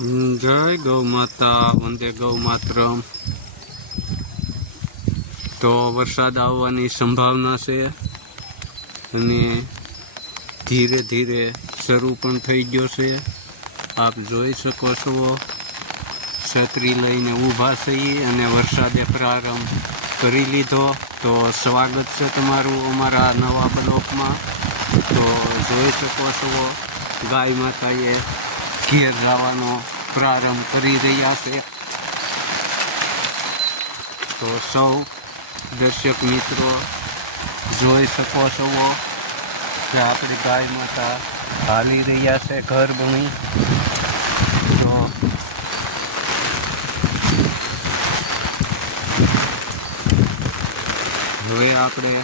જય ગૌ માતા, વંદે ગૌ માતરમ. તો વરસાદ આવવાની સંભાવના છે અને ધીરે ધીરે શરૂ પણ થઈ ગયો છે. આપ જોઈ શકો છો, છત્રી લઈને ઊભા છીએ અને વરસાદે પ્રારંભ કરી લીધો. તો સ્વાગત છે તમારું અમારા નવા બ્લોકમાં. તો જોઈ શકો છો, ગાય માતાએ ઘેર જવાનો પ્રારંભ કરી રહ્યા છે. તો સૌ દર્શક મિત્રો જોઈ શકો છો કે આપણી ગાય માતા હાલી રહ્યા છે ઘર બની. તો હવે આપણે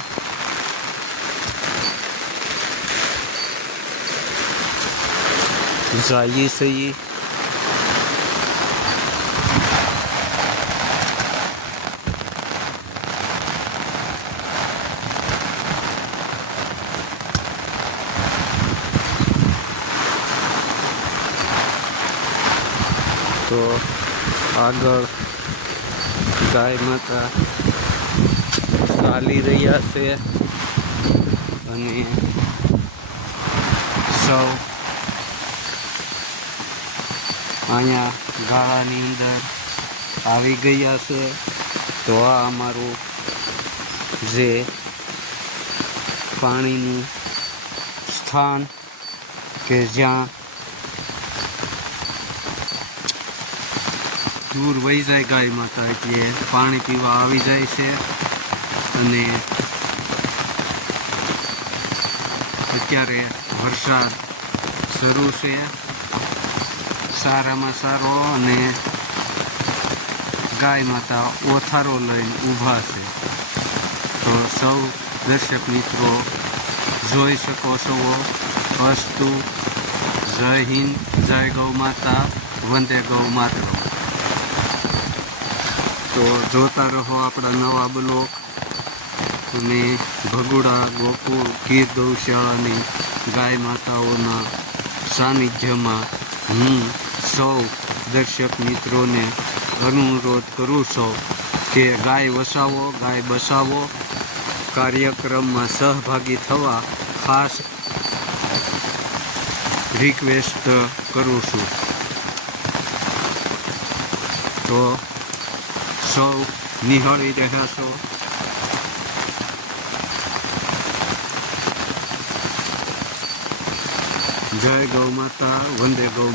જઈએ છીએ તો આગળ ગાય માતા ચાલી રહ્યા છે અને સૌ અહીંયા ગાળાની અંદર આવી ગયા છે. તો આ અમારું જે પાણીનું સ્થાન કે જ્યાં દૂર વહી જાય ગાય માતા એટલે પાણી પીવા આવી જાય છે. અને અત્યારે વરસાદ શરૂ છે, સારામાં સારો, અને ગાય માતા ઓથારો લઈને ઊભા છે. તો સૌ દર્શક મિત્રો જોઈ શકો છો. અસ્તુ, જય હિન્દ, જય ગૌ માતા, વંદે ગૌ માતરમ. તો જોતા રહો આપણા નવા બ્લોક અને ભગુડા ગોકુળ ગીર ગૌશાળાની ગાય માતાઓના સાનિધ્યમાં હું સૌ દર્શક મિત્રોને અનુરોધ કરું છું કે ગાય વસાવો, ગાય બસાવો કાર્યક્રમમાં સહભાગી થવા ખાસ રિક્વેસ્ટ કરું છું. તો સૌ નિહાળી રહ્યા છો. જય ગૌ માતા, વંદે ગૌ